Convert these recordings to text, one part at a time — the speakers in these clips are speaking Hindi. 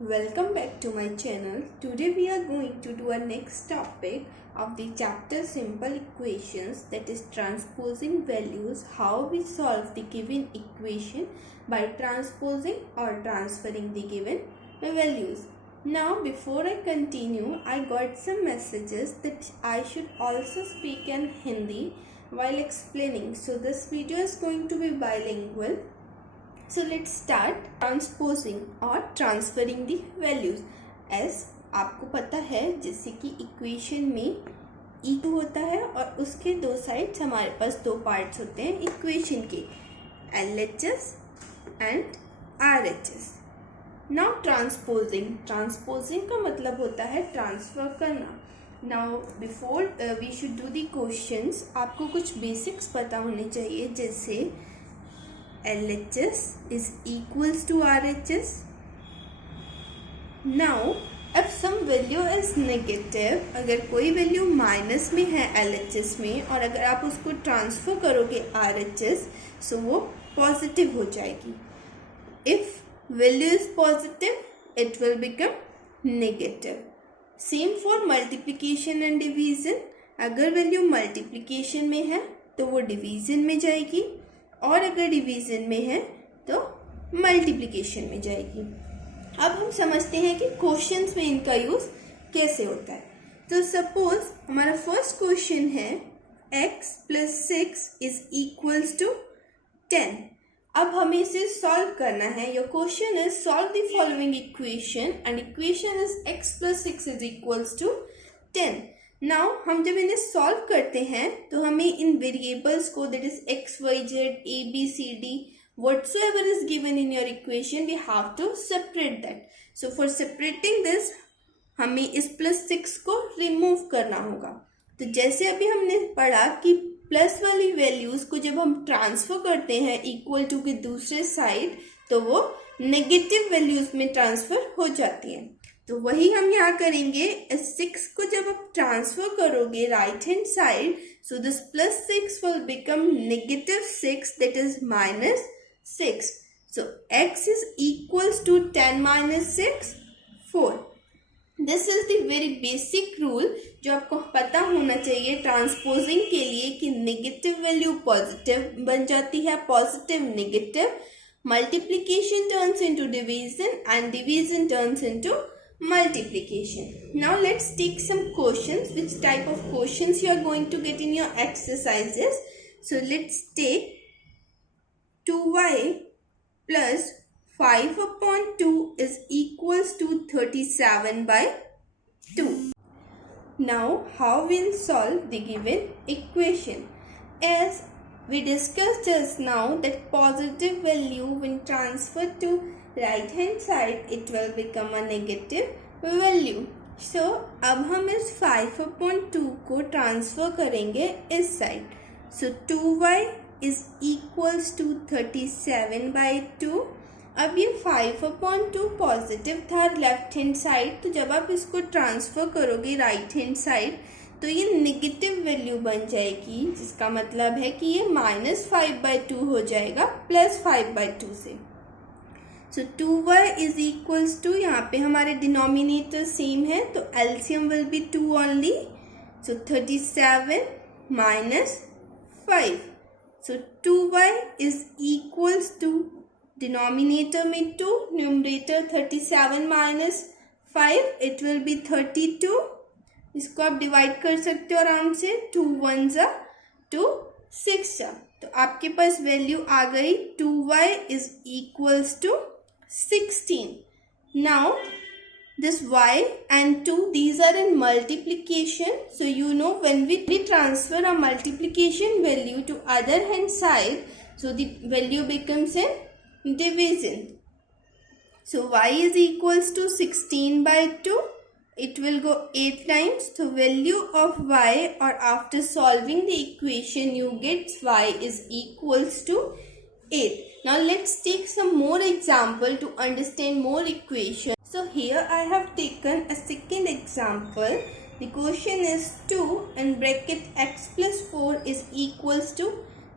Welcome back to my channel. Today we are going to do our next topic of the chapter Simple Equations, that is transposing values, how we solve the given equation by transposing or transferring the given values. Now before I continue, I got some messages that I should also speak in Hindi while explaining. So this video is going to be bilingual. So let's start transposing और transferring the values. As आपको पता है जैसे कि इक्वेशन में E2 होता है और उसके दो साइड्स हमारे पास दो पार्ट्स होते हैं इक्वेशन के, LHS and RHS. Now transposing का मतलब होता है ट्रांसफर करना. Now before we should do the questions, आपको कुछ बेसिक्स पता होने चाहिए, जैसे LHS is equals to RHS. Now, if some value is negative, अगर कोई वैल्यू माइनस में है LHS में और अगर आप उसको ट्रांसफर करोगे RHS, so वो पॉजिटिव हो जाएगी. If value is positive, it will become negative. Same for multiplication and division. अगर वैल्यू मल्टीप्लिकेशन में है तो वो डिवीजन में जाएगी और अगर डिवीजन में है तो मल्टीप्लिकेशन में जाएगी. अब हम समझते हैं कि क्वेश्चंस में इनका यूज कैसे होता है. तो सपोज हमारा फर्स्ट क्वेश्चन है x + 6 इज इक्वल्स टू 10. अब हमें इसे सॉल्व करना है. Your question is solve the following equation and equation is x + 6 is equals to 10. Now हम जब इन्हें सॉल्व करते हैं तो हमें इन वेरिएबल्स को, that is x, y, z, a, b, c, d, whatsoever is given in your equation, we have to separate that. So for separating this, हमें इस +6 को रिमूव करना होगा. तो जैसे अभी हमने पढ़ा कि प्लस वाली वैल्यूज को जब हम ट्रांसफर करते हैं इक्वल टू के दूसरे साइड, तो वो नेगेटिव वैल्यूज में ट्रांसफर हो जाती हैं. तो वही हम यहाँ करेंगे. 6 को जब आप ट्रांसफर करोगे right hand side, so this +6 will become -6, that is -6. So x is equals to 10 - 6, 4. This is the very basic rule जो आपको पता होना चाहिए ट्रांसपोजिंग के लिए, कि नेगेटिव वैल्यू पॉजिटिव बन जाती है, positive negative, multiplication turns into division and division turns into multiplication. Now let's take some questions. Which type of questions you are going to get in your exercises? So let's take 2y plus 5/2 is equals to 37/2. Now how we'll solve the given equation? As we discussed just now that positive value when transferred to right hand side, it will become a negative value. So अब हम इस 5/2 को ट्रांसफर करेंगे इस side. So 2y is equals to 37/2. अब ये 5/2 पॉजिटिव था लेफ्ट हैंड साइड, तो जब आप इसको ट्रांसफर करोगे राइट हैंड साइड तो ये नेगेटिव वैल्यू बन जाएगी, जिसका मतलब है कि ये -5/2 हो जाएगा +5/2 से. सो 2y इज इक्वल्स टू, यहाँ पे हमारे डिनोमिनेटर सेम है तो LCM will be 2 only. So 37 - 5. So 2y is equals to, denominator में 2, न्यूमरेटर 37 - 5, इट विल बी 32. इसको आप डिवाइड कर सकते हो आराम से. 2 1 = 2, 6 तो आपके पास वैल्यू आ गई 2y is equals to 16. Now this y and 2, these are in multiplication. So you know when we transfer a multiplication value to other hand side, so the value becomes in division. So y is equals to 16/2. It will go 8 times. So value of y, or after solving the equation you get y is equals to 8. Now let's take some more example to understand more equation. So here I have taken a second example. The question is 2 in bracket x + 4 is equals to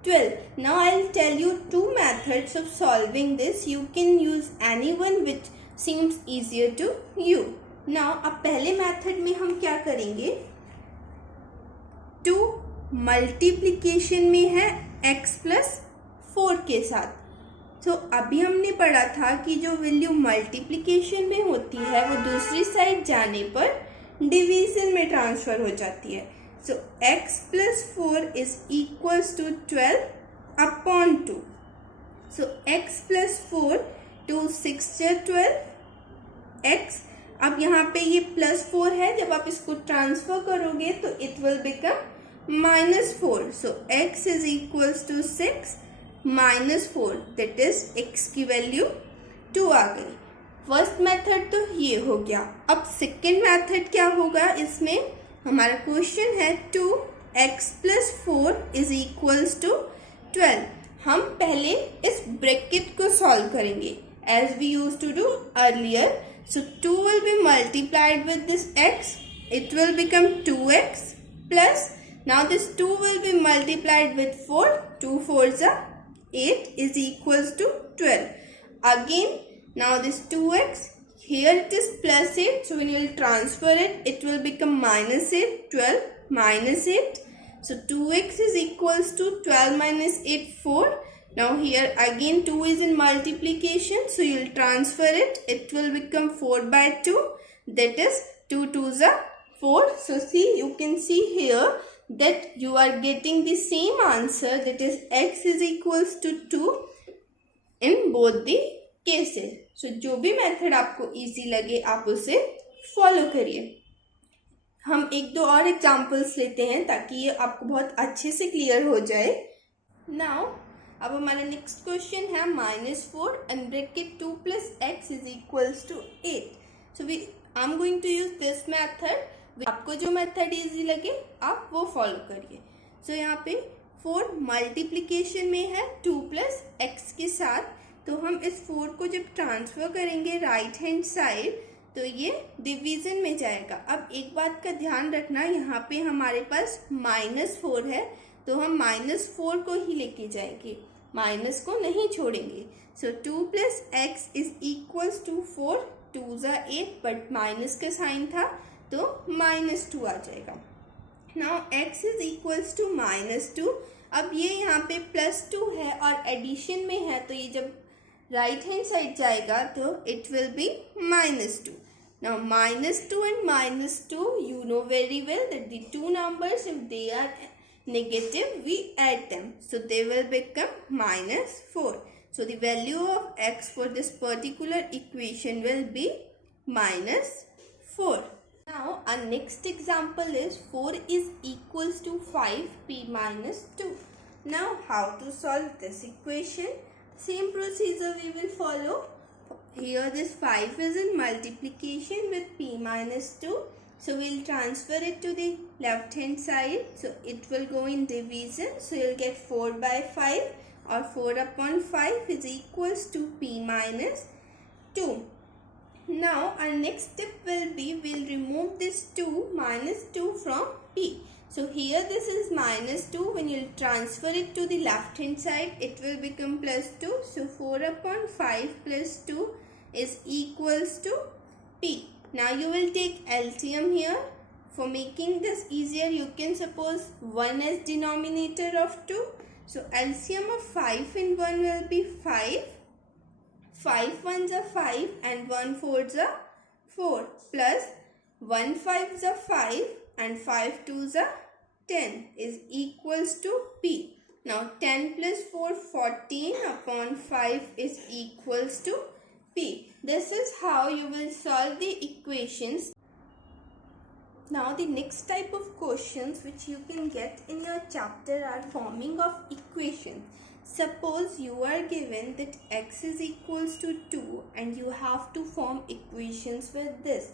12. Now I'll tell you two methods of solving this. You can use any one which seems easier to you. Now अब पहले मेथड में हम क्या करेंगे, 2 मल्टीप्लिकेशन में है x प्लस 4 के साथ। तो अभी हमने पढ़ा था कि जो वैल्यू मल्टीप्लिकेशन में होती है वो दूसरी साइड जाने पर डिवीजन में ट्रांसफर हो जाती है। So x plus 4 is equals to 12 upon 2। So x plus 4, 2 6 12 x। अब यहाँ पे ये प्लस 4 है, जब आप इसको ट्रांसफर करोगे तो it will become -4। So x is equals to 6 -4, that is x की वैल्यू 2 आ गई। फर्स्ट मेथड तो ये हो गया। अब सेकेंड मेथड क्या होगा, इसमें हमारा क्वेश्चन है 2x plus 4 is equals to 12। हम पहले इस ब्रैकेट को सॉल्व करेंगे as we use to do earlier. So 2 will be multiplied with this x, it will become 2x plus now this 2 will be multiplied with 4, 2 4s are 8 is equals to 12. Again now this 2x, here it is plus 8, so when you will transfer it, it will become -8, 12 minus 8. So 2x is equals to 12 minus 8, 4. Now here again 2 is in multiplication, so you will transfer it, it will become 4 by 2, that is 2 2s are 4. So see, you can see here that you are getting the same answer, that is x is equals to 2 in both the cases. So जो भी मेथड आपको इजी लगे आप उसे फॉलो करिए। हम एक दो और एग्जांपल्स लेते हैं ताकि ये आपको बहुत अच्छे से क्लियर हो जाए। नाउ अब हमारा नेक्स्ट क्वेश्चन है -4 and bracket 2 plus x is equals to 8. So I'm going to use this method. आपको जो मेथड इजी लगे आप वो फॉलो करिए। सो यहाँ पे 4 मल्टीप्लिकेशन में है 2 प्लस एक्स के साथ, तो हम इस 4 को जब ट्रांसफर करेंगे राइट हैंड साइड तो ये डिवीजन में जाएगा। अब एक बात का ध्यान रखना, यहाँ पे हमारे पास -4 है तो हम -4 को ही लेके जाएंगे, माइनस को नहीं छोड़ेंगे। So 2 plus x is equals to 4, 2s are 8 but minus का साइन था तो -2 आ जाएगा। Now x is equals to -2। अब ये यहाँ पे +2 है और एडिशन में है तो ये जब राइट हैंड साइड जाएगा तो it will be -2। Now -2 and -2, you know very well that the two numbers, if they are negative, we add them, so they will become -4. So the value of x for this particular equation will be -4. Now our next example is 4 is equals to 5p minus 2. Now how to solve this equation? Same procedure we will follow. Here this 5 is in multiplication with p minus 2. So we'll transfer it to the left hand side. So it will go in division. So you'll get 4 by 5 or 4 upon 5 is equals to p minus 2. Now our next step will be, we'll remove this 2 minus 2 from p. So here this is -2, when you transfer it to the left hand side it will become +2. So 4 upon 5 plus 2 is equals to p. Now you will take LCM here. For making this easier you can suppose 1 as denominator of 2. So LCM of 5 and 1 will be 5. 5 1s are 5 and 1 4s are 4 plus 1 5s are 5 and 5 2s are 10 is equals to p. Now 10 plus 4 14 upon 5 is equals to p. This is how you will solve the equations. Now the next type of questions which you can get in your chapter are forming of equations. Suppose you are given that x is equals to 2 and you have to form equations with this.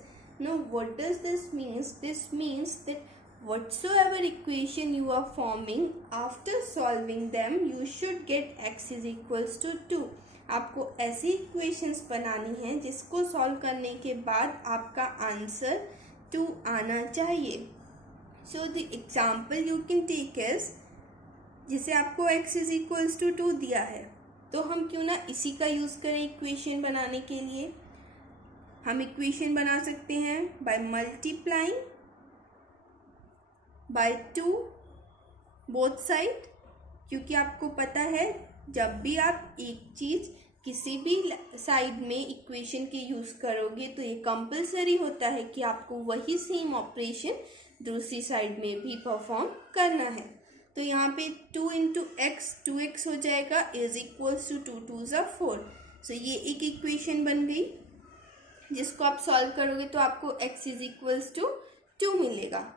Now what does this means? This means that whatsoever equation you are forming, after solving them you should get x is equals to 2. आपको ऐसी equations बनानी है जिसको solve करने के बाद आपका आंसर 2 आना चाहिए. So the example you can take is, जिसे आपको x इज इक्वल्स टू 2 दिया है तो हम क्यों ना इसी का यूज़ करें इक्वेशन बनाने के लिए. हम इक्वेशन बना सकते हैं by multiplying by 2 both side, क्योंकि आपको पता है जब भी आप एक चीज़ किसी भी साइड में इक्वेशन के यूज़ करोगे तो ये कंपलसरी होता है कि आपको वही सेम ऑपरेशन दूसरी साइड में भी परफॉर्म करना है। तो यहाँ पे 2 इंटू एक्स 2x हो जाएगा इज इक्वल्स टू 2 2 ज़ा 4। सो ये एक इक्वेशन बन गई जिसको आप सॉल्व करोगे तो आपको x इज इक्वल्स टू 2 मिलेगा।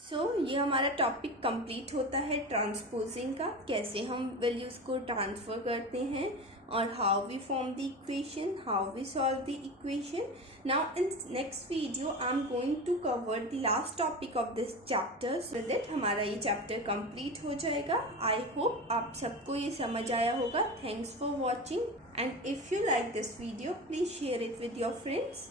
ये हमारा टॉपिक कंप्लीट होता है ट्रांसपोजिंग का, कैसे हम वैल्यूज़ को ट्रांसफ़र करते हैं और how we form the equation, how we solve the equation. Now in next video I am going to cover the last topic of this chapter, so that हमारा ये चैप्टर कंप्लीट हो जाएगा। आई होप आप सबको ये समझ आया होगा। Thanks for watching, and if you like this video please share it with your friends.